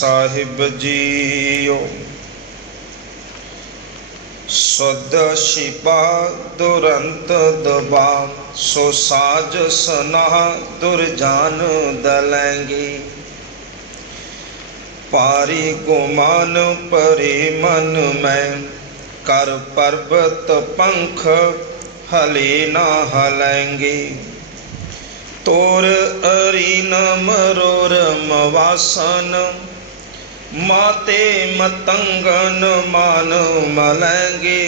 साहिब जीओ। सुध शिपा दुरंत दबा, सो साज सना दुर्जान दलेंगे। पारी गुमान परे मन में, कर पर्वत पंख हले ना हलेंगे। तोर अरिन मरोरम वासन, माते मतंगन मान मलेंगे।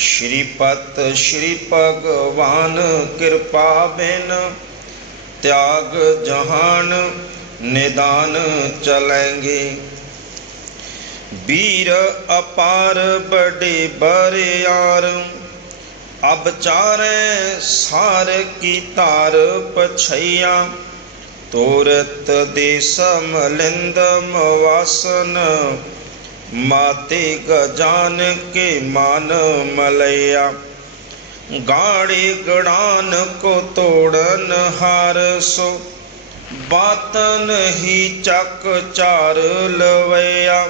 श्रीपत श्री भगवान कृपा बिन, त्याग जहान निदान चलेंगे। वीर अपार बड़े बरियार, अब चारे सार की तार पछैया। तोरत देश मलिंद मवासन, माते गजान के मान मलैया। गाड़े गड़ान को तोड़न हार सो, बातन ही चक चार लवैया।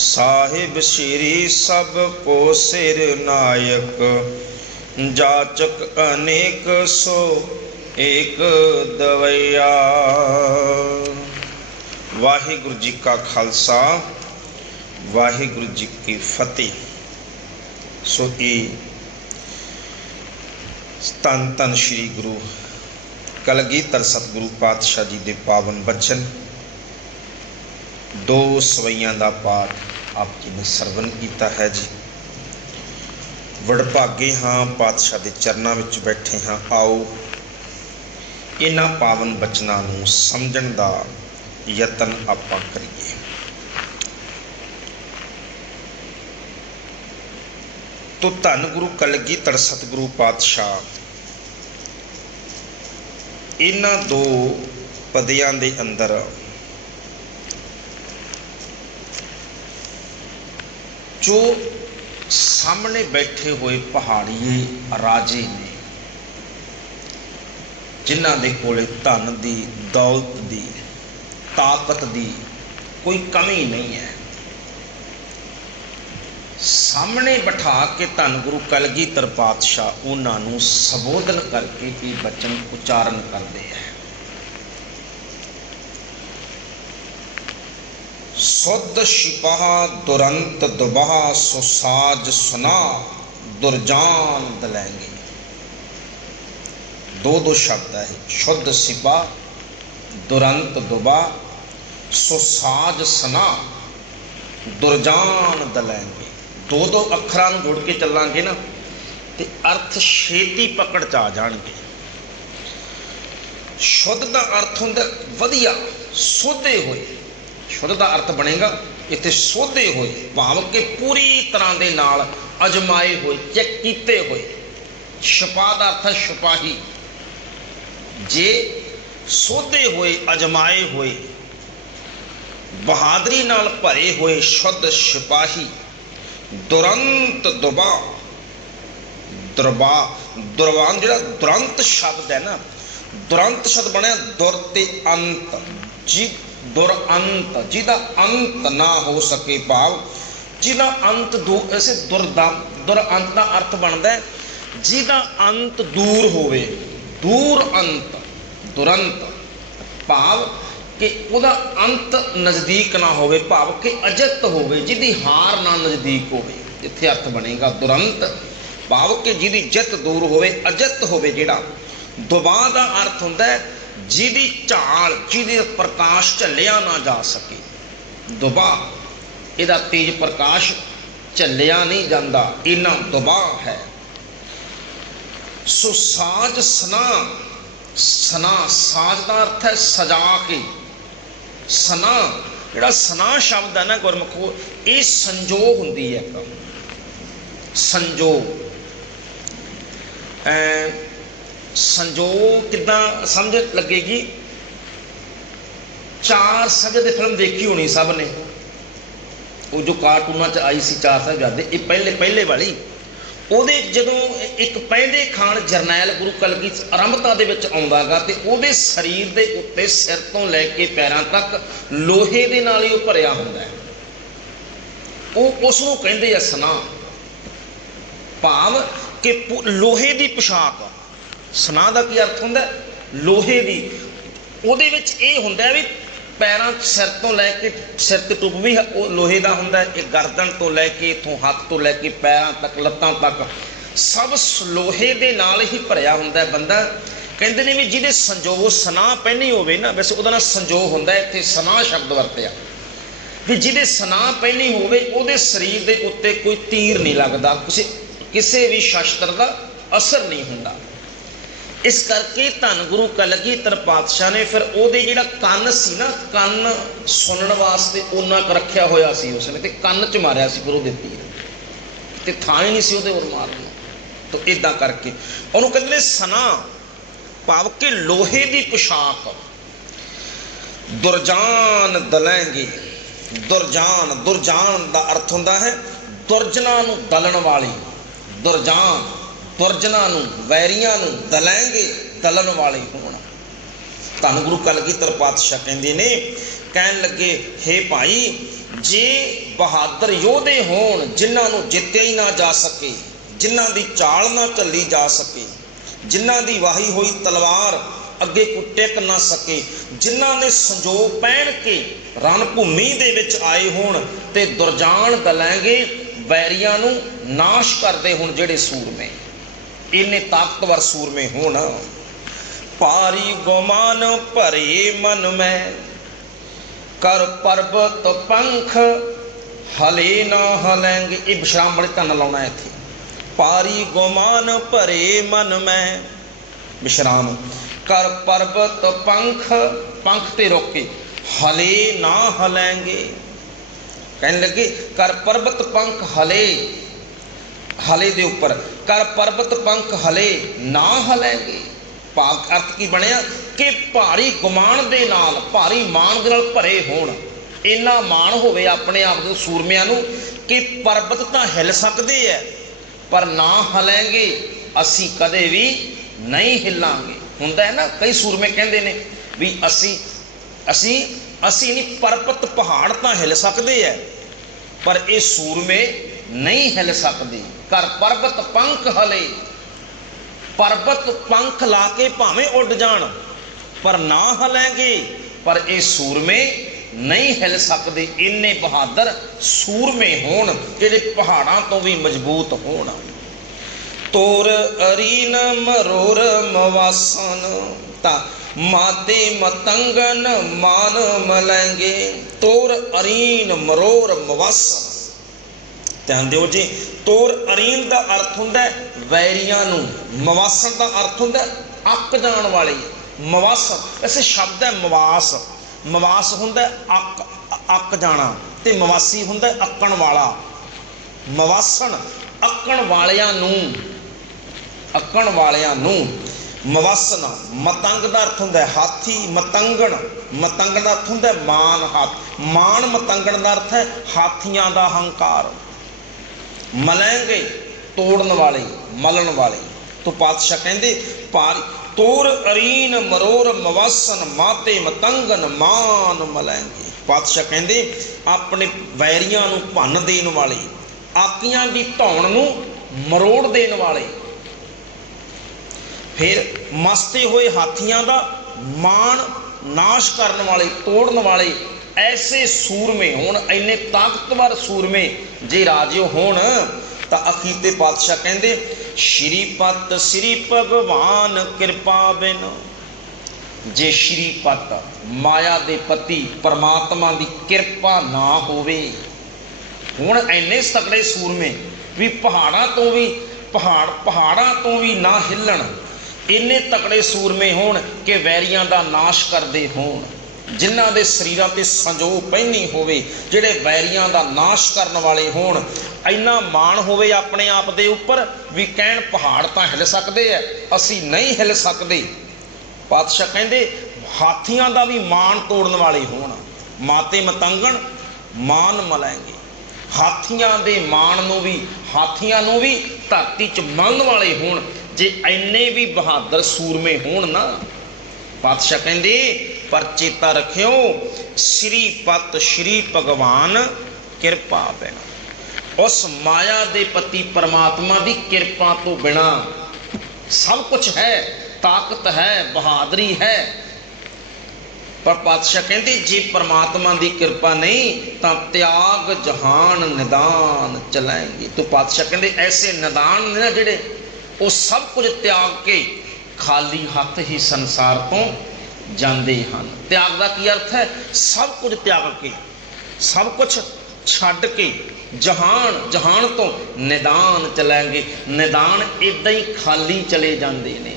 साहिब श्री सब को सिर नायक, जाचक अनेक सो एक दवैया। वाहिगुरु जी का खालसा, वाहिगुरु जी की फतेह। सो ये धन धन श्री गुरु कलगीधर सतगुरु पातशाह जी के पावन बचन, दो सवैयां का पाठ आप जी ने सरवण किया है जी। वडभागे हाँ पातशाह के चरणों में बैठे हाँ। आओ इन्हां पावन बचनों नूं समझण दा यतन आपां करिए। तो धन गुरु कलगीधर सतगुरु पातशाह इन्हां दो पदियां दे अंदर जो सामने बैठे हुए पहाड़िए राजे ने, जिन्हां दे कोले धन दी दौलत दी ताकत दी कोई कमी नहीं है, सामने बिठा के धन गुरु कलगीधर पातशाह उन्हां नूं संबोधन करके ये बचन उच्चारण करते हैं। सुध शिपा दुरंत दुबहा, सो साज सुना दुर्जान दलेंगे। दो दो शब्द है, शुद्ध सिपा दुरंत दुबा, सो साज सना दुर्जान दलेंगे। दो दो अखरां नूं जोड़ के चलांगे ना तो अर्थ छेती पकड़ च आ जाणगे। शुद्ध का अर्थ हुंदा वधिया सोधे हुए, शुद्ध का अर्थ बनेगा इत्थे सोधे हुए, भाव के पूरी तरह के नाल अजमाए हुए, चेक किए हुए। छपा का अर्थ है सिपाही, जे सोधे हुए अजमाए हुए बहादरी नाल भरे हुए शुद्ध सिपाही। दुरंत दुबा, दुरबा दुरवान जिहड़ा दुरंत शब्द है ना, दुरंत शब्द बनया दुर ते अंत, जी दुरअंत, जिहदा अंत ना हो सके, भाव जिहदा अंत ऐसे दुरअंत का अर्थ बनता है जिहदा अंत दूर होवे, दूर अंत दुरंत, भाव कि उहदा अंत नज़दीक ना होवे, भाव कि अजत होवे, जिहदी हार ना नज़दीक होवे। इत्थे अर्थ बनेगा दुरंत, भाव कि जिहदी जित दूर होवे, अजत होवे। जिहड़ा दुबा का अर्थ हुंदा है जिहदी झाल, जिहदे प्रकाश झल्लिया ना जा सके। दुबा इहदा तेज प्रकाश झल्लिया नहीं जाता, इन्ना दुबा है। सो साज सना, सना साज का अर्थ है सजा के। सना जिहड़ा सना शब्द है ना गुरमुखो, ये संजोग हुंदी है। संजोग संजोग किदां समझ लगेगी। चार साहिबजादे फिल्म देखी होनी सब ने, वो जो कार्टूना च आई सी चार साहिबजादे, ये पहले वाली, ਉਹਦੇ ਜਦੋਂ ਇੱਕ ਪਹਿਲੇ ਖਾਨ ਜਰਨੈਲ ਗੁਰੂ ਕਲਗੀਧਰ ਆਰੰਭਤਾ ਦੇ ਵਿੱਚ ਆਉਂਦਾ ਗਾ ਤੇ ਉਹਦੇ ਸਰੀਰ ਦੇ ਉੱਤੇ ਸਿਰ ਤੋਂ ਲੈ ਕੇ ਪੈਰਾਂ ਤੱਕ ਲੋਹੇ ਦੇ ਨਾਲ ਹੀ ਉਹ ਭਰਿਆ ਹੁੰਦਾ ਹੈ। ਉਹ ਉਸ ਨੂੰ ਕਹਿੰਦੇ ਆ ਸਨਾ, ਭਾਵ ਕਿ ਲੋਹੇ ਦੀ ਪੋਸ਼ਾਕ। ਸਨਾ ਦਾ ਕੀ ਅਰਥ ਹੁੰਦਾ? ਲੋਹੇ ਦੀ। ਉਹਦੇ ਵਿੱਚ ਇਹ ਹੁੰਦਾ ਵੀ ਪੈਰਾਂ ਸਿਰ ਤੋਂ ਲੈ ਕੇ, ਸਿਰ ਤੇ ਟੁੱਪ ਵੀ ਉਹ ਲੋਹੇ ਦਾ ਹੁੰਦਾ, ਇਹ ਗਰਦਨ ਤੋਂ ਲੈ ਕੇ ਇੱਥੋਂ ਹੱਥ ਤੋਂ ਲੈ ਕੇ ਪੈਰਾਂ ਤੱਕ, ਲੱਤਾਂ ਤੱਕ ਸਭ ਲੋਹੇ ਦੇ ਨਾਲ ਹੀ ਭਰਿਆ ਹੁੰਦਾ ਬੰਦਾ। ਕਹਿੰਦੇ ਨੇ ਵੀ ਜਿਹਦੇ ਸੰਜੋਗ ਸਨਾ ਪਹਿਨੀ ਹੋਵੇ ਨਾ, ਵੈਸੇ ਉਹਦਾ ਨਾਂ ਸੰਜੋਗ ਹੁੰਦਾ, ਇੱਥੇ ਸਨਾ ਸ਼ਬਦ ਵਰਤਿਆ, ਵੀ ਜਿਹਦੇ ਸਨਾ ਪਹਿਨੀ ਹੋਵੇ ਉਹਦੇ ਸਰੀਰ ਦੇ ਉੱਤੇ ਕੋਈ ਤੀਰ ਨਹੀਂ ਲੱਗਦਾ, ਕਿਸੇ ਵੀ ਸ਼ਸਤਰ ਦਾ ਅਸਰ ਨਹੀਂ ਹੁੰਦਾ। ਇਸ ਕਰਕੇ ਧੰਨ ਗੁਰੂ ਕਲਗੀਧਰ ਪਾਤਸ਼ਾਹ ਨੇ ਫਿਰ ਉਹਦੇ ਜਿਹੜਾ ਕੰਨ ਸੀ ਨਾ, ਕੰਨ ਸੁਣਨ ਵਾਸਤੇ ਉਹਨਾਂ ਕੁ ਰੱਖਿਆ ਹੋਇਆ ਸੀ ਉਸਨੇ, ਤੇ ਕੰਨ 'ਚ ਮਾਰਿਆ ਸੀ ਗੁਰੂ ਦੇ ਤੀਰ, ਤੇ ਥਾਂ ਹੀ ਨਹੀਂ ਸੀ ਉਹਦੇ ਹੋਰ ਮਾਰਨ ਨੂੰ। ਤਾਂ ਇੱਦਾਂ ਕਰਕੇ ਉਹਨੂੰ ਕਹਿੰਦੇ ਨੇ ਸਨਾ, ਭਾਵ ਕਿ ਲੋਹੇ ਦੀ ਪੋਸ਼ਾਕ। ਦੁਰਜਾਨ ਦਲੈਂਗੇ। ਦੁਰਜਾਨ, ਦੁਰਜਾਨ ਦਾ ਅਰਥ ਹੁੰਦਾ ਹੈ ਦੁਰਜਨਾਂ ਨੂੰ ਦਲਣ ਵਾਲੀ। ਦੁਰਜਾਨ, ਦੁਰਜਨਾਂ ਨੂੰ, ਵੈਰੀਆਂ ਨੂੰ, ਦਲੈਂਗੇ, ਦਲਣ ਵਾਲੇ ਹੋਣ। ਧੰਨ ਗੁਰੂ ਕਲਗੀਧਰ ਪਾਤਸ਼ਾਹ ਕਹਿੰਦੇ ਨੇ, ਕਹਿਣ ਲੱਗੇ, ਹੇ ਭਾਈ, ਜੇ ਬਹਾਦਰ ਯੋਧੇ ਹੋਣ ਜਿਨ੍ਹਾਂ ਨੂੰ ਜਿੱਤਿਆ ਹੀ ਨਾ ਜਾ ਸਕੇ, ਜਿਨ੍ਹਾਂ ਦੀ ਚਾਲ ਨਾ ਚੱਲੀ ਜਾ ਸਕੇ, ਜਿਨ੍ਹਾਂ ਦੀ ਵਾਹੀ ਹੋਈ ਤਲਵਾਰ ਅੱਗੇ ਕੋਈ ਟਿਕ ਨਾ ਸਕੇ, ਜਿਨ੍ਹਾਂ ਦੇ ਸੰਜੋਗ ਪਹਿਨ ਕੇ ਰਣ ਭੂਮੀ ਦੇ ਵਿੱਚ ਆਏ ਹੋਣ ਤੇ ਦੁਰਜਾਨ ਦਲੈਂਗੇ, ਵੈਰੀਆਂ ਨੂੰ ਨਾਸ਼ ਕਰਦੇ ਹੋਣ, ਜਿਹੜੇ ਸੂਰਮੇ, ਇੰਨੇ ਤਾਕਤਵਰ ਸੂਰਮੇ ਹੋਣ। ਭਾਰੀ ਗੁਮਾਨ ਭਰੇ ਮਨ ਮੈਂ, ਕਰ ਪਰਬਤ ਪੰਖ ਹਲੇ ਨਾ ਹਲੈਂਗੇ। ਇਹ ਵਿਸ਼ਰਾਮ ਬੜੇ ਧੰਨ ਲਾਉਣਾ ਇੱਥੇ। ਭਾਰੀ ਗੁਮਾਨ ਭਰੇ ਮਨ ਮੈਂ, ਵਿਸ਼ਰਾਮ, ਕਰ ਪਰਬਤ ਪੰਖ, ਪੰਖ ਤੇ ਰੋਕੇ, ਹਲੇ ਨਾ ਹਲੈਂਗੇ। ਕਹਿਣ ਲੱਗੇ ਕਰ ਪਰਬਤ ਪੰਖ ਹਲੇ, ਹਲੇ ਦੇ ਉੱਪਰ, ਕਰ ਪਰਬਤ ਪੰਖ ਹਲੇ ਨਾ ਹਲੈਂਗੇ। ਭਾਵ ਅਰਥ ਕੀ ਬਣਿਆ ਕਿ ਭਾਰੀ ਗੁਮਾਨ ਦੇ ਨਾਲ, ਭਾਰੀ ਮਾਣ ਦੇ ਨਾਲ ਭਰੇ ਹੋਣ। ਇੰਨਾ ਮਾਣ ਹੋਵੇ ਆਪਣੇ ਆਪ ਦੇ ਸੂਰਮਿਆਂ ਨੂੰ ਕਿ ਪਰਬਤ ਤਾਂ ਹਿੱਲ ਸਕਦੇ ਹੈ, ਪਰ ਨਾ ਹਲੈਂਗੇ, ਅਸੀਂ ਕਦੇ ਵੀ ਨਹੀਂ ਹਿੱਲਾਂਗੇ। ਹੁੰਦਾ ਹੈ ਨਾ, ਕਈ ਸੂਰਮੇ ਕਹਿੰਦੇ ਨੇ ਵੀ ਅਸੀਂ ਨਹੀਂ, ਪਰਬਤ ਪਹਾੜ ਤਾਂ ਹਿੱਲ ਸਕਦੇ ਹੈ, ਪਰ ਇਹ ਸੂਰਮੇ ਨਹੀਂ ਹਿੱਲ ਸਕਦੇ। ਕਰ ਪਰਬਤ ਪੰਖ ਹਲੇ, ਪਰਬਤ ਪੰਖ ਲਾ ਕੇ ਭਾਵੇਂ ਉੱਡ ਜਾਣ ਪਰ ਨਾ ਹਲੈਂਗੇ, ਪਰ ਇਹ ਸੂਰਮੇ ਨਹੀਂ ਹਿੱਲ ਸਕਦੇ। ਇੰਨੇ ਬਹਾਦਰ ਸੂਰਮੇ ਹੋਣ ਜਿਹੜੇ ਪਹਾੜਾਂ ਤੋਂ ਵੀ ਮਜ਼ਬੂਤ ਹੋਣ। ਤੋਰ ਅਰੀਨ ਮਰੋਰ ਮਵਾਸਨ, ਤਾਂ ਮਾਤੇ ਮਤੰਗਨ ਮਾਨ ਮਲੈਂਗੇ। ਤੋਰ ਅਰੀਨ ਮਰੋਰ ਮਵਾਸਨ, ਧਿਆਨ ਦਿਓ ਜੀ। ਤੋਰ ਅਰੀਨ ਦਾ ਅਰਥ ਹੁੰਦਾ ਵੈਰੀਆਂ ਨੂੰ, ਮਵਾਸਨ ਦਾ ਅਰਥ ਹੁੰਦਾ ਅੱਕ ਜਾਣ ਵਾਲੇ। ਮਵਾਸਨ ਵੈਸੇ ਸ਼ਬਦ ਹੈ ਮਵਾਸ, ਮਵਾਸ ਹੁੰਦਾ ਅੱਕ ਜਾਣਾ, ਤੇ ਮਵਾਸੀ ਹੁੰਦਾ ਅੱਕਣ ਵਾਲਾ। ਮਵਾਸਨ ਅੱਕਣ ਵਾਲਿਆਂ ਨੂੰ, ਅੱਕਣ ਵਾਲਿਆਂ ਨੂੰ। ਮਵਾਸਨ, ਮਤੰਗ ਦਾ ਅਰਥ ਹੁੰਦਾ ਹਾਥੀ। ਮਤੰਗਣ, ਮਤੰਗਣ ਦਾ ਅਰਥ ਹੁੰਦਾ ਮਾਨ, ਹੱਥ ਮਾਨ। ਮਤੰਗਣ ਦਾ ਅਰਥ ਹੈ ਹਾਥੀਆਂ ਦਾ ਹੰਕਾਰ। ਮਲੈਂਗੇ, ਤੋੜਨ ਵਾਲੇ, ਮਲਣ ਵਾਲੇ। ਤੋਂ ਪਾਤਸ਼ਾਹ ਕਹਿੰਦੇ ਭਾਰੀ ਤੋਰ ਅਰੀਨ ਮਰੋਰ ਮਵਾਸਨ, ਮਾਤੇ ਮਤੰਗਨ ਮਾਨ ਮਲੈਂਗੇ। ਪਾਤਸ਼ਾਹ ਕਹਿੰਦੇ ਆਪਣੇ ਵੈਰੀਆਂ ਨੂੰ ਭੰਨ ਦੇਣ ਵਾਲੇ, ਆਕੀਆਂ ਦੀ ਧੌਣ ਨੂੰ ਮਰੋੜ ਦੇਣ ਵਾਲੇ, ਫਿਰ ਮਸਤੇ ਹੋਏ ਹਾਥੀਆਂ ਦਾ ਮਾਣ ਨਾਸ਼ ਕਰਨ ਵਾਲੇ, ਤੋੜਨ ਵਾਲੇ। ਐਸੇ ਸੂਰਮੇ ਹੋਣ, ਇੰਨੇ ਤਾਕਤਵਰ ਸੂਰਮੇ ਜੇ ਰਾਜੇ ਹੋਣ ਤਾਂ ਅਖੀਰ ਤੇ ਪਾਤਸ਼ਾਹ ਕਹਿੰਦੇ ਸ਼੍ਰੀਪਤ ਸ੍ਰੀ ਭਗਵਾਨ ਕਿਰਪਾ ਬਿਨ। ਜੇ ਸ਼੍ਰੀਪਤ ਮਾਇਆ ਦੇ ਪਤੀ ਪਰਮਾਤਮਾ ਦੀ ਕਿਰਪਾ ਨਾ ਹੋਵੇ। ਹੁਣ ਇੰਨੇ ਤਕੜੇ ਸੂਰਮੇ ਵੀ ਪਹਾੜਾਂ ਤੋਂ ਵੀ ਨਾ ਹਿੱਲਣ, ਇੰਨੇ ਤਕੜੇ ਸੂਰਮੇ ਹੋਣ ਕਿ ਵੈਰੀਆਂ ਦਾ ਨਾਸ਼ ਕਰਦੇ ਹੋਣ, ਜਿਨ੍ਹਾਂ ਦੇ ਸਰੀਰਾਂ ਤੇ ਸੰਜੋਗ ਪਹਿਨੀ ਹੋਵੇ, ਜਿਹੜੇ ਵੈਰੀਆਂ ਦਾ ਨਾਸ਼ ਕਰਨ ਵਾਲੇ ਹੋਣ। ਇੰਨਾ ਮਾਣ ਹੋਵੇ ਆਪਣੇ ਆਪ ਦੇ ਉੱਪਰ ਵੀ ਕਹਿਣ ਪਹਾੜ ਤਾਂ ਹਿੱਲ ਸਕਦੇ ਐ, ਅਸੀਂ ਨਹੀਂ ਹਿੱਲ ਸਕਦੇ। ਪਾਤਸ਼ਾਹ ਕਹਿੰਦੇ ਹਾਥੀਆਂ ਦਾ ਵੀ ਮਾਣ ਤੋੜਨ ਵਾਲੇ ਹੋਣ। ਮਾਤੇ ਮਤੰਗਣ ਮਾਨ ਮਲੈਂਗੇ, ਹਾਥੀਆਂ ਦੇ ਮਾਣ ਨੂੰ ਵੀ, ਹਾਥੀਆਂ ਨੂੰ ਵੀ धरती च मलन वाले होण, जे इन्ने भी बहादुर सूरमे होण ना, पातशाह कहंदे पर चेता रखियो श्रीपत श्री भगवान किरपा बिना, उस माया दे पति परमात्मा की किरपा तो बिना सब कुछ है, ताकत है, बहादुरी है, पर पातशाह कहते जे परमात्मा की कृपा नहीं तो त्याग जहान निदान चलाएंगे। तो पातशाह कहते ऐसे निदान ने ना जेड़े वो सब कुछ त्याग के खाली हाथ ही संसार तो जाते हैं। त्याग का की अर्थ है सब कुछ त्याग के, सब कुछ छड्ड के जहान जहान तो निदान चलाएंगे। निदान इदा ही खाली चले जाते हैं,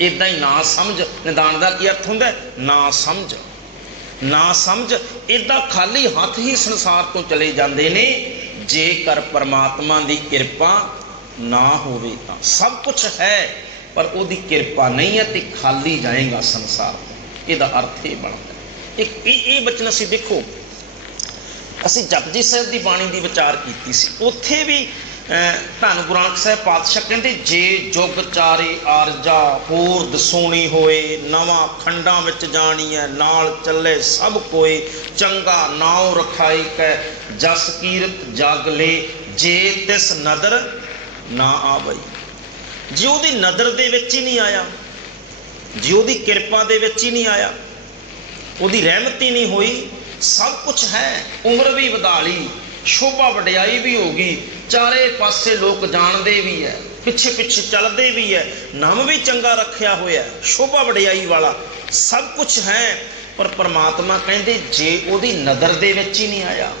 इदा ही ना समझ। निदान का की अर्थ होंगे ना समझ, ना समझ इदा खाली हाथ ही संसार तो चले जाते हैं। जेकर परमात्मा की कृपा ना होवे तां सब कुछ है पर उसकी कृपा नहीं है तो खाली जाएगा संसार। इसका अर्थ ये बनता एक ये बचन असीं देखो, असीं जपजी साहिब की बाणी की विचार की सी, उत्थे भी धन गुरु नानक साहिब पातशाह कहते जे जुग चारे आरजा होर दसोनी होए, नवा खंडां विच जानी है नाल चले सब कोई, चंगा नाव रखाई कै जस कीरत जग ले, जे तिस नदर ना आवई। जे उहदी नदर दे विच ही नहीं आया, जे उहदी किरपा दे विच ही नहीं आया, उहदी रहमत ही नहीं हुई, सब कुछ है, उम्र भी वधा ली, शोभा वडियाई भी होगी, चारे पासे लोग जानते भी है, पिछे पिछे चलते भी है, नाम भी चंगा रखा होया, शोभा वडियाई वाला सब कुछ है, पर परमात्मा कहते जे उहदी नदर दे विच ही नहीं आया,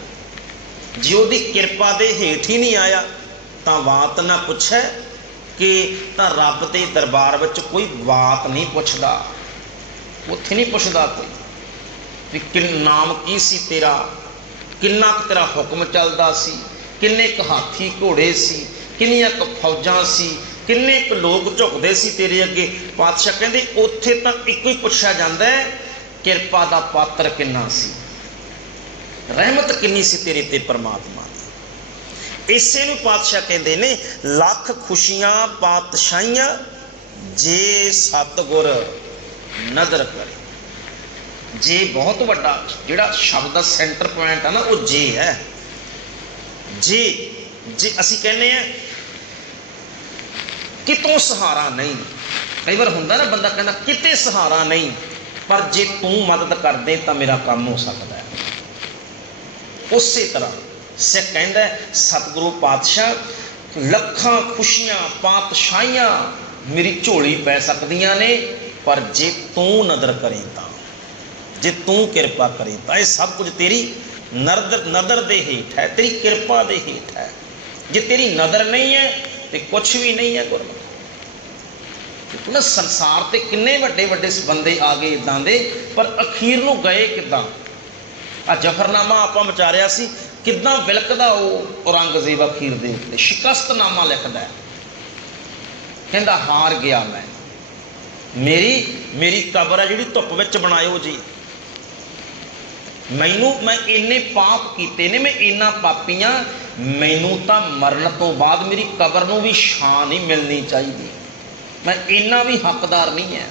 जे उहदी किरपा दे हेठ ही नहीं आया तो बात ना पुछे कि तां रब दे दरबार विच कोई बात नहीं पुछदा, उत्थे नहीं पुछदा कोई कि नाम की सी तेरा, किन्ना क तेरा हुक्म चलदा सी, किन्ने क हाथी घोड़े सी, किन्नियां क फौजां सी, किन्ने क लोग झुकदे सी तेरे अगे। पातशाह कहंदे उत्थे तां इक्को ही पुछया जांदा है किरपा दा पात्र किन्ना सी, रहमत किन्नी सी तेरे ते परमात्मा दी। इसे नूं पातशाह कहंदे ने लख खुशियां पातशाहियां जे सतगुर नदर करे। जे बहुत बड़ा जिहड़ा शब्द का सेंटर पॉइंट है ना वो जे है। जे जे असी कहने हैं कितों सहारा नहीं, कई बार होंदा ना बंदा कहना किते सहारा नहीं, पर जे तू मदद कर दे तो मेरा काम हो सकता है। उस तरह सिख कहता है सतगुरु पातशाह लखां खुशियां पातशाहियां मेरी झोली पै सकदियां ने, पर जे तू नदर करे तो, जे तू किरपा करे तो यह सब कुछ तेरी नदर दे हेठ है, तेरी किरपा दे हेठ है। जे तेरी नदर नहीं है तो कुछ भी नहीं है गुरमत। क्योंकि ना संसार ते किन्ने वड्डे वड्डे बंदे आ गए इदां दे, पर अखीर नूं गए किदां। आ जफरनामा आपां विचारिया सी किदां विलकदा वो औरंगजेब अखीर दे उत्ते शिकस्तनामा लिखदा है, कहंदा हार गया मैं, मेरी कबर है जिहड़ी धुप विच बनायो जी, मैनू मैं इन्ने पाप कीते ने, मैं इन्ना पापी हाँ, मैनू तो मरण तो बाद मेरी कबर नूं भी शान नहीं मिलनी चाहिए, मैं इन्ना भी हकदार नहीं है,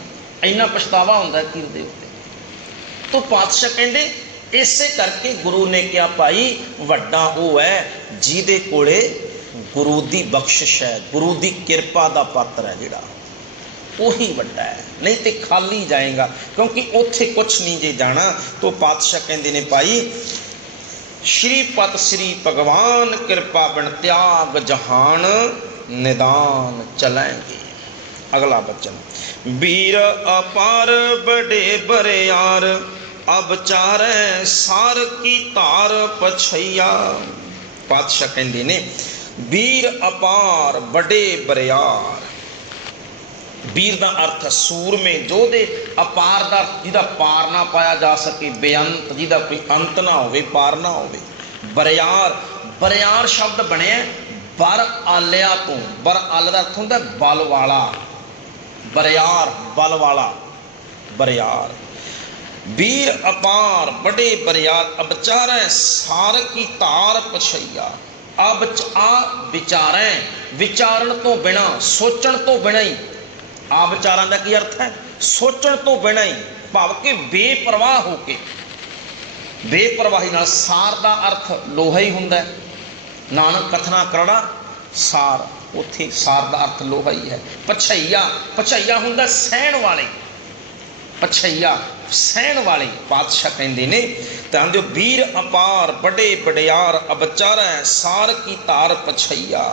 इन्ना पछतावा होंदा है कीर दे उत्ते। तो पातशाह कहंदे इसे करके गुरु ने क्या भाई वड्डा वो है जिहदे कोले गुरु की बख्शिश है, गुरु की किरपा का पात्र है जिहड़ा वही वड्डा है, नहीं तो खाली जाएगा, क्योंकि उत्थे कुछ नहीं जे जाना। तो पातशाह कहते ने भाई श्रीपत श्री भगवान कृपा बिन त्याग जहान निदान चलेंगे। अगला बचन वीर अपार बड़े बरियार अब चारे सार की तार पछैया। पातशाह कहते ने वीर अपार बड़े बरियार, वीर का अर्थ सूरमे जोधे, अपार का जिहदा पार ना पाया जा सके, बेअंत जिहदा कोई अंत ना होवे, पार ना होवे। बरियार, बरियार शब्द बने बर आलिया तो, बर आल का अर्थ होंदा बल वाला, बरियार बल वाला बरियार। वीर अपार बड़े बरियार अब चारे सार की तार पछैया। आ विचारै, विचारण तो बिना, सोचण तो बिना ही। आ विचारां दा की अर्थ है? सोचण तो बिना ही, भाव कि बेपरवाह हो के, बेपरवाही नाल। सार दा अर्थ लोहा ही हुंदा है। नानक कथना करड़ा सार, उत्थे सार दा अर्थ लोहा ही है। पछैया, पछैया हुंदा सहण वाले, पछैया सहण वाले। पातशाह कहते ने तो वीर अपार बड़े बड़ियार अबचारै सार की तार पछैया।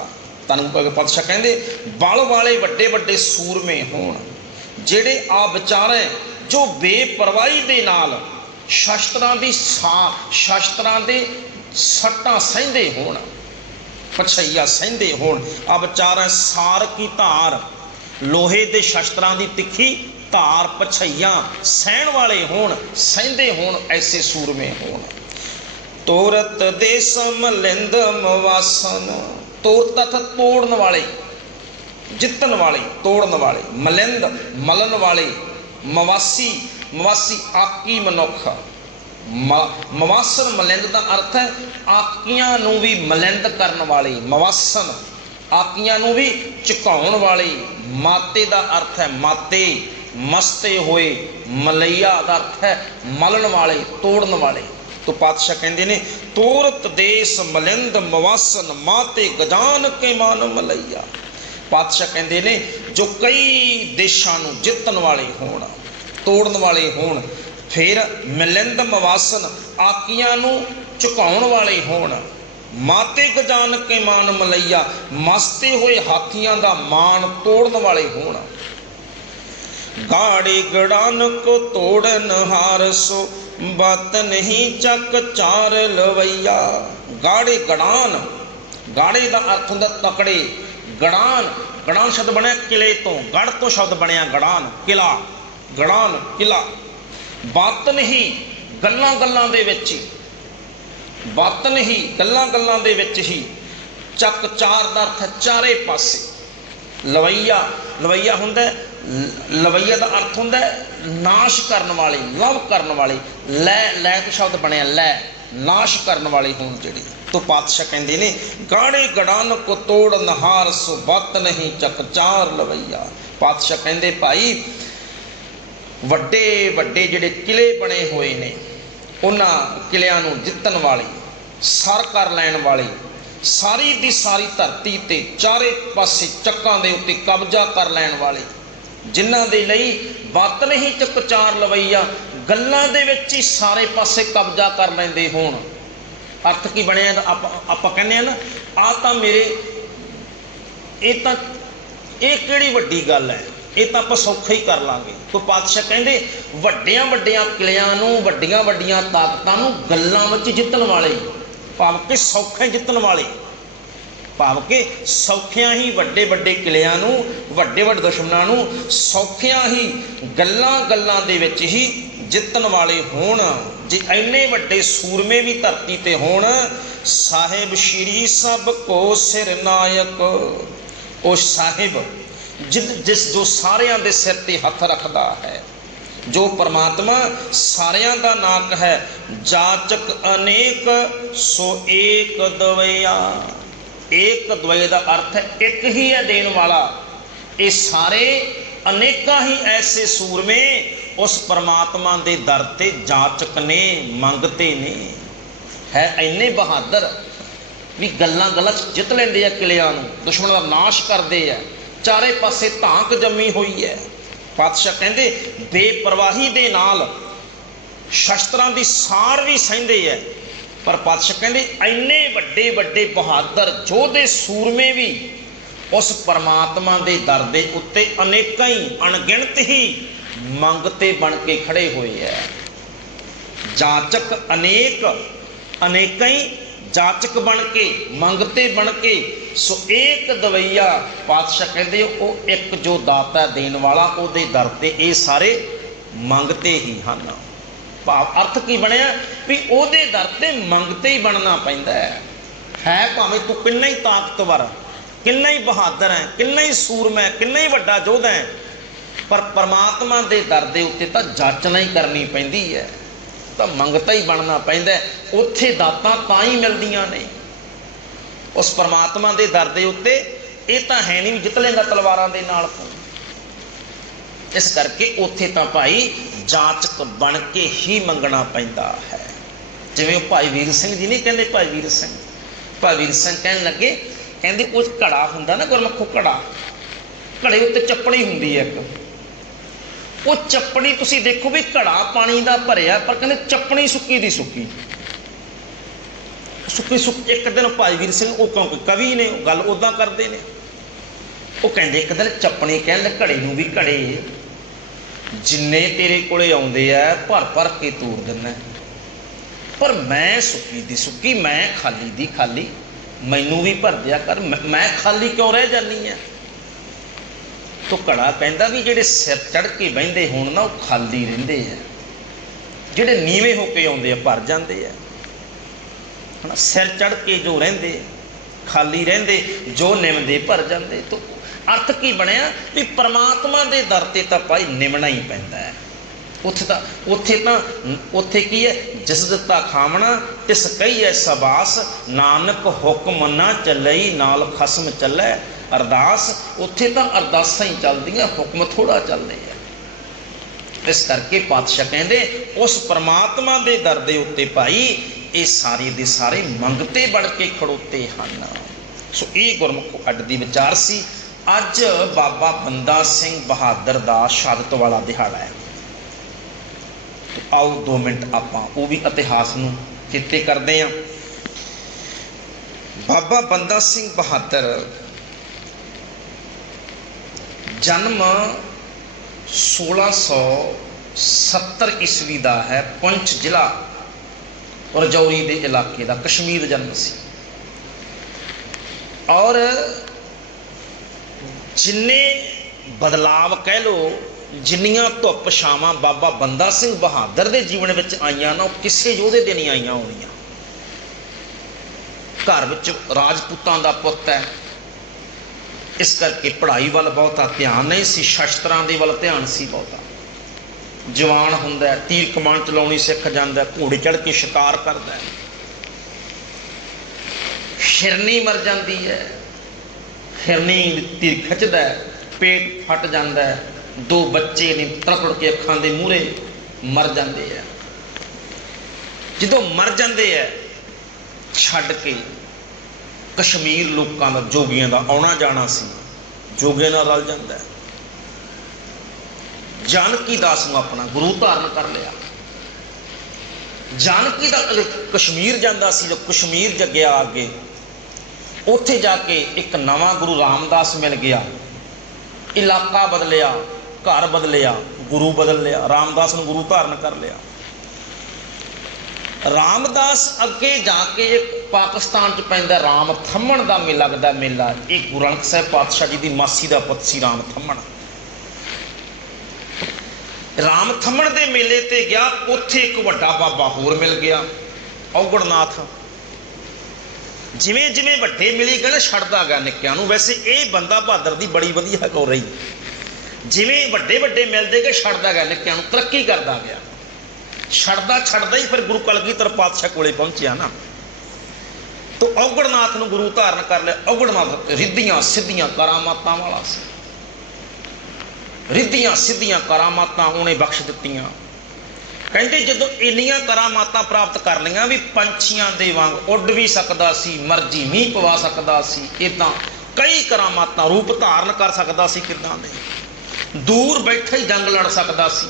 तन पातशाह कहते बल वाले वड्डे वड्डे सूरमे होण, जेड़े आ विचारै जो बेपरवाही दे नाल शास्त्रां दी शास्त्रां दे सट्टां सहंदे होण, पछैया सहंदे होण। आ विचारै सार की धार, लोहे दे शास्त्रां दी तिखी धार पछैया सहण वाले होण, सहंदे होण, ऐसे सूरमे होण। तोरत दे समलिंद मवासन, तोर तथ तोड़न वाले, जितन वाले, तोड़न वाले। मलिंद मलन वाले। मवासी, मवासी आकी मनुख। मवासन मलिंद का अर्थ है आकियां नूं भी मलिंद करन वाले। मवासन आकियां नूं भी झुकाउण वाले। माते का अर्थ है माते, मसते हुए। मलैया का अर्थ है मलन वाले, तोड़न वाले। तो पातशाह कहते ने तोरत देश मलिंद मवासन माते गजान के मान मलैया। पातशाह कहते ने जो कई देशों नूं जितन वाले होण, तोड़न वाले होण। फिर मिलिंद मवासन आकियां नूं झुकाउण वाले होण। माते गजान के मान मलैया, मसते हुए हाथियों का मान तोड़न वाले होण। गाड़े गड़ान को तोड़न हार सो बात नहीं चक चार लवैया। गाड़े गड़ान, गाड़े का अर्थ होंदा तकड़े। गड़ान, गड़ान शब्द बनया किले तो, गढ़ तो शब्द बनया गड़ान, किला। गड़ान किला। बातन ही गल्लां गल्लां दे विच ही, बातन ही गल्लां गल्लां दे विच ही। चक चार दा अर्थ है चारे पासे। लवैया, लवैया हुंदा, लवैया का अर्थ होंदा नाश करने वाले, लव करने वाले। लै, लै तो शब्द बनया लै, नाश करने वाले होण जिहड़े। तो पातशाह कहते ने गाड़े गड़ान को तोड़ नहार सो बत नहीं चक चार लवैया। पातशाह कहते भाई वड्डे वड्डे जिहड़े किले बने हुए ने, उन्हां किलियां नूं जितन वाले, सर कर लैण वाले, सारी दी सारी धरती ते चारे पासे चक्कां दे उत्ते कब्जा कर लैण वाले, जिन्हां दे लई बत नहीं चक चार लवैया, गल्लां दे विच ही सारे पासे कब्जा कर लैंदे होण। अर्थ की बनिया आपां कहने ना आ तां मेरे ये किहड़ी वड्डी गल है, ये तो आप सौखा ही कर लांगे। तो पातशाह कहते वड्डियां वड्डियां किलियां नूं, वड्डियां वड्डियां ताकतां नूं गल्लां विच जितण वाले, भाव के सौखे जितण वाले, भाव के सौखियां ही वड्डे वड्डे किलियां नूं, वड्डे वड्डे दुश्मनां नूं सौखियां ही गल्लां गल्लां दे विच ही जितण वाले होण। जे इन्ने वड्डे सूरमे भी धरती ते होण, साहिब श्री सब को सिर नायक। ओ साहिब जिस जो सारियां दे सिर ते हथ रखदा है, जो परमात्मा सारियां दा नाक है। जाचक अनेक सो एक दवैया। एक द्वय का अर्थ है एक ही है देने वाला। ये सारे अनेका ही ऐसे सूरमे उस परमात्मा के दर ते जाचक ने, मंगते ने। है इन्ने बहादुर भी गल्लां गल्लां जित लेंदे आ किलियां नूं, दुश्मन का नाश करते हैं, चारे पासे धाक जमी हुई है। पातशाह कहते बेपरवाही दे नाल शस्त्रां दी सार भी सहंदे है। पर पातशाह कहते इन्ने वड्डे वड्डे बहादुर योधे सूरमे भी उस परमात्मा के दर दे उत्ते अनेक ही अणगिणत ही मंगते बन के खड़े हुए है। जाचक अनेक, अनेक ही जाचक बन के, मंगते बन के, सो एक दवैया। पातशाह कहते वो एक जो दाता देने वाला, उहदे दर ते ये सारे मंगते ही हैं। भाव अर्थ की बनया भी उहदे दर ते मंगते ही बनना पैंदा है। भावें तू किन्ना ही ताकतवर, किन्ना ही बहादुर है, किन्ना ही सूरमा है, किन्ना ही वड्डा योद्धा है, पर परमात्मा के दर दे उत्ते तां जाचना ही करनी पैंदी है, तो मंगता ही बनना पैंदा है। उत्थे दातां तां ही मिलदियां ने। उस परमात्मा के दर के उत्ते ये तो है नहीं जित लेंगा तलवारां दे नाल। इस करके उत्थे तां भाई जांचक बन के ही मंगना पैंदा है। जिवें भाई वीर सिंह जी नहीं कहते, भाई वीर सिंह कहन लगे, कहते उस घड़ा हुंदा ना गुरमुखो, घड़ा, घड़े उत्ते चप्पड़ी हुंदी है एक, वो चप्पड़ी तुसी देखो भी घड़ा पानी का भरिया पर कहते चप्पड़ी सुक्की दी सुक्की सुक्की सुक्की। एक दिन भाई वीर सिंह वो क्योंकि कवि ने गल उदा करते हैं, वो कहते एक दिन चप्पड़ी कहने घड़े नूं भी घड़े जिन्ने तेरे कोले आउंदे आ भर भर के तोड़ दिना, पर मैं सुक्की दी सुक्की, मैं खाली दी खाली, मैनू भी भर दिया कर, मैं खाली क्यों रह जानी है। तो घड़ा कहता भी जेडे सिर चढ़ के बहिंदे होण ना वो खाली रहिंदे है, जेडे नीवे होके आउंदे भर जाते हैं है ना। सिर चढ़ के जो रहिंदे खाली रहिंदे, जो निमदे भर जाते। तो अर्थ की बनया भी परमात्मा के दर ते तां भाई निमना ही पैंदा है। उत्थे की है, जिस दिता खावना तिस कही है सबास, नानक हुक्म ना चलई नाल खसम चलै अरदास। उत्थे तां अरदासां ही चलदियां, हुक्म थोड़ा चलदे है। इस करके पातशाह कहंदे उस परमात्मा के दर दे उत्ते भाई ये सारे दे सारे मंगते बन के खड़ोते हैं। सो ये गुरमुख अड्ड दी विचार सी। अज बाबा बंदा सिंह बहादुर दा शहादत वाला दिहाड़ा है। तो आओ 2 मिनट आपां वो भी इतिहास नूं चेते करते हैं। बाबा बंदा सिंह बहादुर जन्म 1670 ईस्वी का है। पुंछ जिला रजौरी के इलाके का कश्मीर जन्म से। और जिन्ने बदलाव कह लो, जिन्नियां धुप छावां बाबा बंदा सिंह बहादुर के जीवन में आईयां ना, किसी योधे दे नहीं आईयां होणियां। घर विच राजपूतां दा पुत्त है, इस करके पढ़ाई वाल बहुता ध्यान नहीं सी, शस्त्रां दे वाल ध्यान सी बहुता। जवान हुंदा है, तीर कमान चलाउणी सिख जांदा, घोड़े चढ़ के शिकार करदा है, हिरनी मर जाती है, हिरनी तीर खिंचदा है, पेट फट जाता है, 2 बच्चे ने तड़पड़ के अखां दे मूहरे मर जाते हैं। जदों मर जाते हैं छड्ड के कश्मीर लोगों का जोगियां का आना जाना सी, जोगियां नाल रल जाता है। जानकी दास नूं अपना गुरु धारण कर लिया। जानकी दा कश्मीर जाता सी, जो कश्मीर जगया आगे उत्थे जाके एक नवा गुरु रामदास मिल गया, इलाका बदलिया, घर बदलिया, गुरु बदल लिया, रामदास नूं गुरु धारण कर लिया। रामदास अगे जाके एक पाकिस्तान च पैंदा राम थम्मण का मेला लगता, मेला एक गुरु नानक साहब पातशाह जी की मासी का पुੱਤ सी राम थम्मण। राम थम्मण के मेले ते गया, उत्थे एक वड्डा बाबा होर मिल गया औगड़नाथ। जिमें जिमें वड्डे मिली गए ना छड्डदा गया निक्कियां नूं। वैसे ये बंदा बहादुर की बड़ी वधिया हो रही, जिमें वड्डे वड्डे मिलते गए छड्डदा गया निक्कियां नूं, तरक्की करता गया। छड्डदा ही फिर गुरु कलगीधर पातशाह कोले पहुंचया ना, तो औगड़नाथ नूं गुरु धारण कर लिया। औगड़नाथ रिद्धियां सिद्धियां करामातां वाला सी, रिद्धियां सिद्धियां करामातां उन्हें बख्श दित्तियां। कहते जदों इन्नियां करामातां प्राप्त कर लियां भी पंछियां दे वांग उड़ भी सकदा सी, मर्जी मींह पवा सकदा सी, इदां कई करामातां रूप धारण कर सकदा सी, किदां दे दूर बैठे ही जंग लड़ सकदा सी।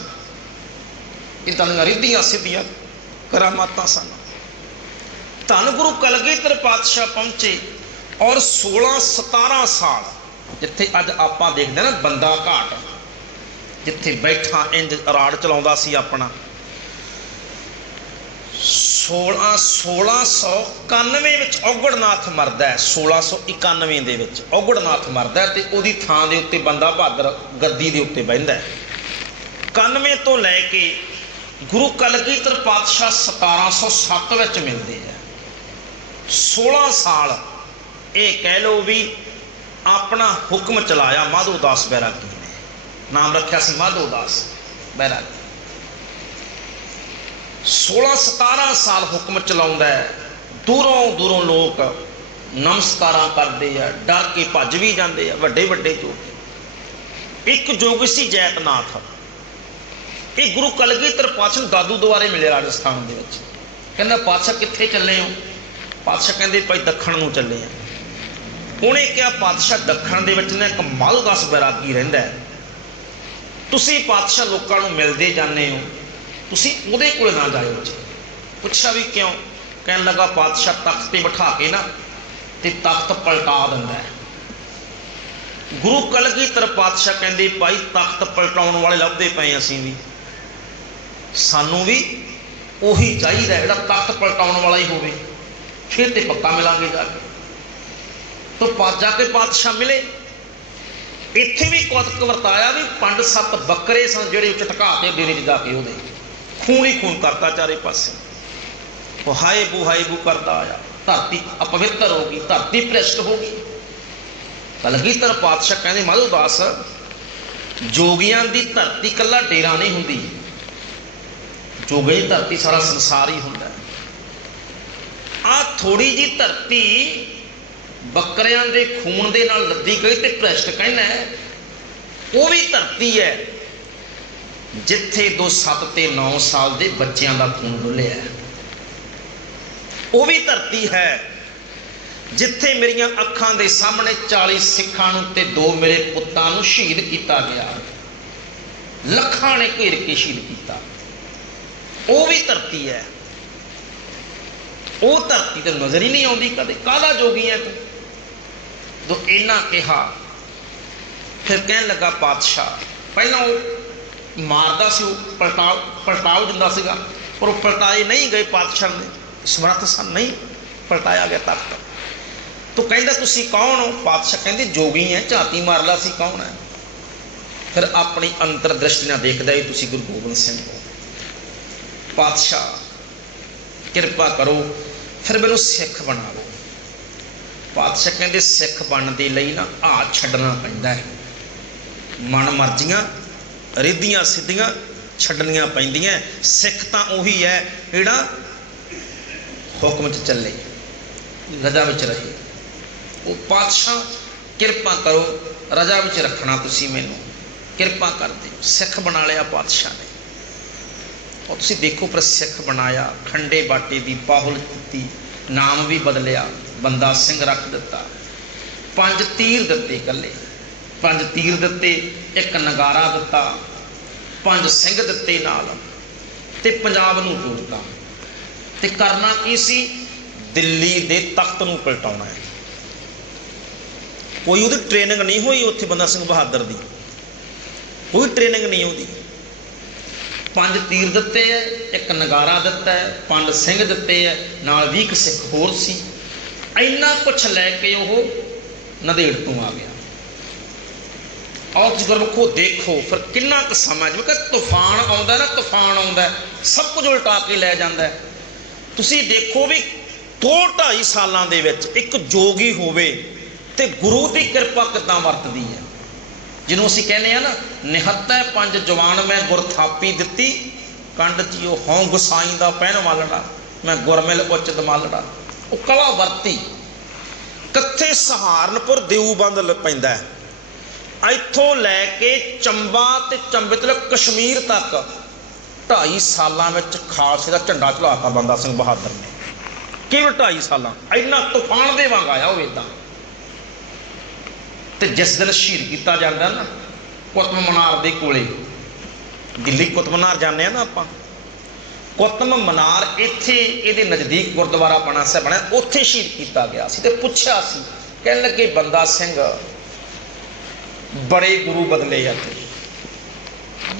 इदां ਦੀਆਂ रिद्धियां सिद्धियां करामातां सन। धन गुरु कलगीधर पातशाह पहुंचे और 16-17 साल जिथे अज आपां देखदे ना बंदा घाट, जिथे बैठा इंज राड़ चलाउंदा सी अपना। 1691 विच औगड़नाथ मरदा है, 1691 दे विच औगड़नाथ मरदा है, ते ओदी थां दे उत्ते बंदा बहादुर गद्दी दे उत्ते बहिंदा है। 91 तो लैके गुरु कलगीधर पातशाह 1707 विच मिलते हैं। 16 साल ये कह लो भी अपना हुक्म चलाया माधोदास बैरागी ने, नाम रखा सी माधोदास बैरागी। 16-17 साल हुक्म चलाउंदा है। दूरों दूरों लोग नमस्कारां करते हैं, डर के भज भी जाते हैं वड्डे वड्डे जोगी। एक जोगी सी जैतनाथ, ये गुरु कलगीधर पातशाह दादू द्वारे मिले राजस्थान के विच। कहंदा पातशाह कित्थे चले हो? पातशाह कहंदे भाई दखण नूं चले हैं। उन्हें कहा पातशाह दखण दे विच ना एक मालदास बैरागी रहिंदा है, तुसीं पातशाह लोकां नूं मिलदे जाने हो, तुसीं उहदे कोल ना जाओ जी। पुछा भी क्यों? कहन लगा पातशाह तख्त ते बिठा के ना ते तख्त पलटा दिंदा है। गुरु कलगीधर पातशाह कहंदे भाई तख्त पलटाउण वाले लभदे पए असीं भी, सानू भी उही चाहिदा जिहड़ा तख्त पलटाउण वाला ही होवे, फिर ते पक्का मिलांगे जाके। तो जाके पातशाह मिले। इत्थे भी कौतक वरताया भी पंड सत्त बकरे सन जिहड़े चटकाते डेरे च जाके ओहदे खून ही खून करता चारे पासे। वो हाय बू करता आया, धरती अपवित्र हो गई, धरती भ्रष्ट हो गई। कलगीधर पातशाह कहते माधोदास जोगियां दी धरती कल्ला डेरा नहीं हुंदी, जोगियां दी धरती सारा संसार ही हुंदा। आ थोड़ी जी धरती बकरियां दे खून दे नाल लद्दी गई ते भ्रष्ट कहना है, वो भी धरती है जिथे 2 7 ते 9 साल दे बच्चों का खून डुलिया है। वो भी धरती है जिथे मेरिया अखां दे सामने 40 सिखां नूं ते 2 मेरे पुत्तां नूं शहीद किया गया, लखां ने घेर के शहीद किया। वो भी धरती है। वो धरती तो नज़र ही नहीं आती कदे, काहदा जोगी है तू? तो इन्ना कहा, फिर कहन लगा पातशाह पहला वो मारदा सी, पलटाव दिंदा सीगा, पर वो पलटाए नहीं गए। पातशाह ने समर्थ सन, नहीं पलटाया गया तख्त। तो कहंदा तुसीं कौन हो? पातशाह कहंदे जोगी है, झाती मार ला सी कौन है। फिर अपनी अंतर दृष्टि नाल देखदा ही तुसीं गुरु गोबिंद सिंह हो। पातशाह किरपा करो फिर मैनूं सिख बना लो। पातशाह कहंदे सिख बनने दे लई ना आ छड्डना पैंदा है, मन मर्जियां रिद्धियां सिद्धियां छड्डनियां पैंदियां। सिख तां उही है जिहड़ा हुक्म च चले, रजा विच रहे। वो पातशाह किरपा करो रजा विच रखना, तुसीं मैनूं किरपा कर दिओ। सिख बना लिया पातशाह ने। और तुसीं देखो पर सिख बनाया, खंडे बाटे दी पाहुल कीती, नाम भी बदलिया, बंदा सिंह रख दिता, 5 तीर दिते, कल्ले 5 तीर दिते, एक नगारा दिता, 5 सिंह दिते नाल, ते पंजाब नूं टोरता। ते करना की सी? दिल्ली दे तख्त नूं पलटाउणा है। कोई उहदी ट्रेनिंग नहीं हुई उत्थे बंदा सिंह बहादुर दी, कोई ट्रेनिंग नहीं होती। 5 तीर दिते है, एक नगारा दिता है, 5 सिंह दिते है, नाल 20 सिख होर सी। इन्ना कुछ लैके वो नदेड़ तो आ गया। और गुरमुखो देखो फिर किन्ना क समा जिवें तूफान आउंदा ना, तूफान आउंदा सब कुछ उल्टा के लै जांदा है। तुसीं देखो भी 2-2.5 सालां दे विच एक जोगी होवे ते गुरु की किरपा किदां वरतदी है। जिन्हों असीं कहने हैं ना, निहत्तै 5 जवान मैं गुर थापी दित्ती, कंड चिओ हों गुसाई दा पैन वालड़ा, मैं गुरमिल उच्च दमालड़ा। वो कला वरती। कत्थे सहारनपुर देऊबंद पैंदा है, इत्थों लैके चंबा ते चंबे तो कश्मीर तक 2.5 सालां विच खालसे दा झंडा चढ़ाता बंदा सिंह बहादुर ने। केवल 2.5 सालां इन्ना तूफान दे वांग आया वो इदां। ते जिस दिन शहीद किया जाता ना कुतुब मीनार दे कोले, दिल्ली कुतुब मीनार जाने ना आपां, कुतुब मीनार इत्थे इहदे नज़दीक गुरुद्वारा बना सा बनया, उत्थे शहीद किया गया सी। ते पुछया सी, कहण लगे बंदा सिंह बड़े गुरु बदले आ,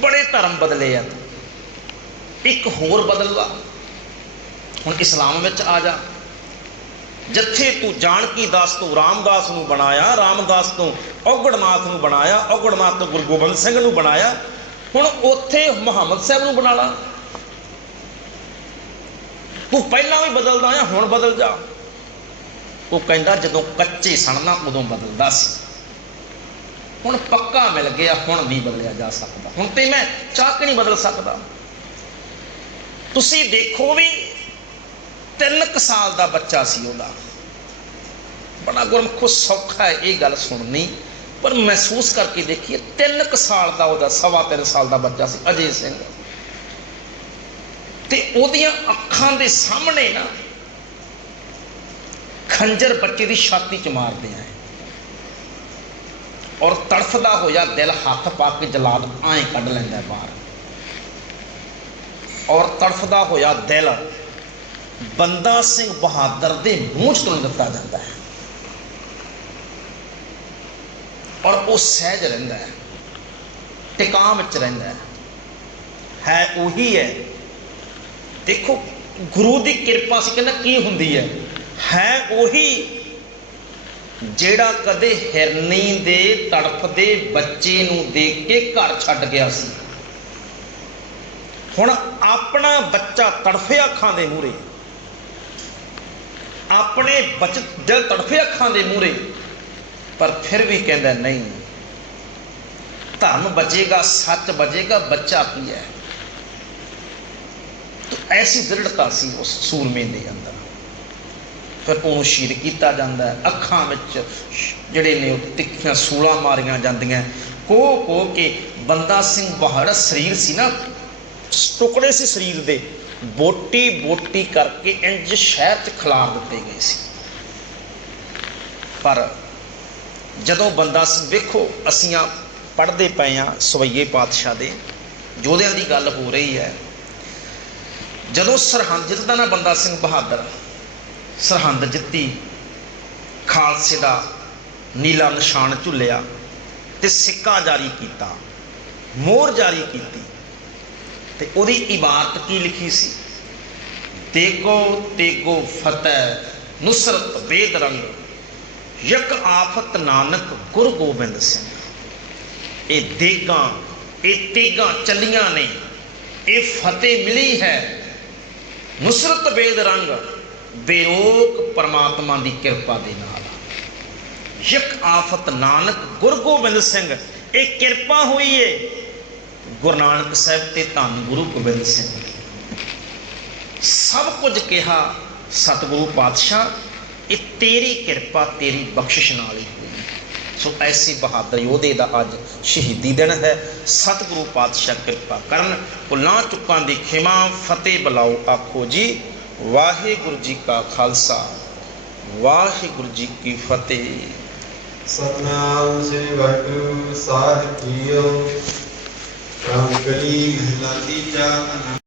बड़े धर्म बदले आ, एक होर बदल ला, हुण इस्लाम विच आ जा। जत्थे तू जानकी दास तो रामदास नूं बनाया, रामदास तो औगड़नाथ नूं बनाया, औगड़नाथ तो गुरु गोबिंद सिंह नूं बनाया, हुण उत्थे मुहम्मद साहब नूं बना ला। तू पहला भी बदलदा आ, हुण बदल जा। वो कहंदा जदों कच्चे सन ना उदों बदलदा सी, हुण पक्का मिल गया, हुण नहीं बदलिया जा सकता, हुण ते मैं चाह के नहीं बदल सकता। तुसीं देखो भी 3 साल का बच्चा सी, बड़ा गुरमुखो सौखा है ये गल सुननी, पर महसूस करके देखिए 3 साल का वह 3.25 साल का बच्चा सी अजय सिंह, ते ओदियां अखां दे सामने ना खंजर बच्चे की छाती च मारते हैं और तड़फदा होया दिल हाथ पा के जलाद आए कढ़ लैंदा बाहर, और तड़फदा होया दिल बंदा सिंह बहादुर के मूँह च तुल दिता जाता है और वो सहज रहिंदा है, टिकां विच रहिंदा है उही है। देखो गुरु की कृपा से कहना की हुंदी है उही जेड़ा कदे हिरनी दे तड़फदे बच्चे नूं देख के घर छड्ड गया सी, हुण अपना बच्चा तड़फे अखां दे मूहरे, अपने दिल तड़फे अखां दे मूहरे, पर फिर भी कहंदा नहीं धर्म बचेगा, सच बचेगा, बच्चा की है। तो ऐसी दृढ़ता सी उस सूरमे के अंदर। फिर उन्होंने शहीद किया जाता है, अखां विच जिहड़े ने तिखियां सूलां मारियां जांदियां, को के बंदा सिंह बहादुर शरीर सी ना, टुकड़े से शरीर दे बोटी बोटी करके इंज शहर च खिलार दिते गए सी। पर जदों बंदा सिंह वेखो असीं पढ़ते पे हाँ सवैये पातशाह दे योधियां की गल हो रही है, जदों सरहंद जितदा ना बंदा सिंह बहादुर सरहंद जित्ती, खालसे का नीला निशान झुलिया ते सिक्का जारी किया, मोहर जारी की, ते उहदी इबारत की लिखी सी, तेगो तेगो फतेह नुसरत बेदरंग यक आफत नानक गुरु गोबिंद सिंह। ये देगां ये तेगां चलियां ने, ये फतेह मिली है नुसरत बेदरंग बेरोक परमात्मा की कृपा के नाल। यक आफत नानक गुरु गोबिंद सिंह, ये कृपा हुई है गुरु नानक साहब ते धन गुरु गोबिंद सिंह। सब कुछ कहा सतगुरु पातशाह, ये तेरी कृपा तेरी बख्शिश नाल ही हुई। सो ऐसे बहादुर योधे का अज शहीदी दिन है। सतगुरु पातशाह कृपा करन, भुलां चुकां दी खिमा, फतेह बुलाओ आखो जी। वाहिगुरु जी का खालसा, वाहिगुरु जी की फतेह। सतनाम श्री वाहिगुरु साहिब जीओ। राम कली महला तीजा।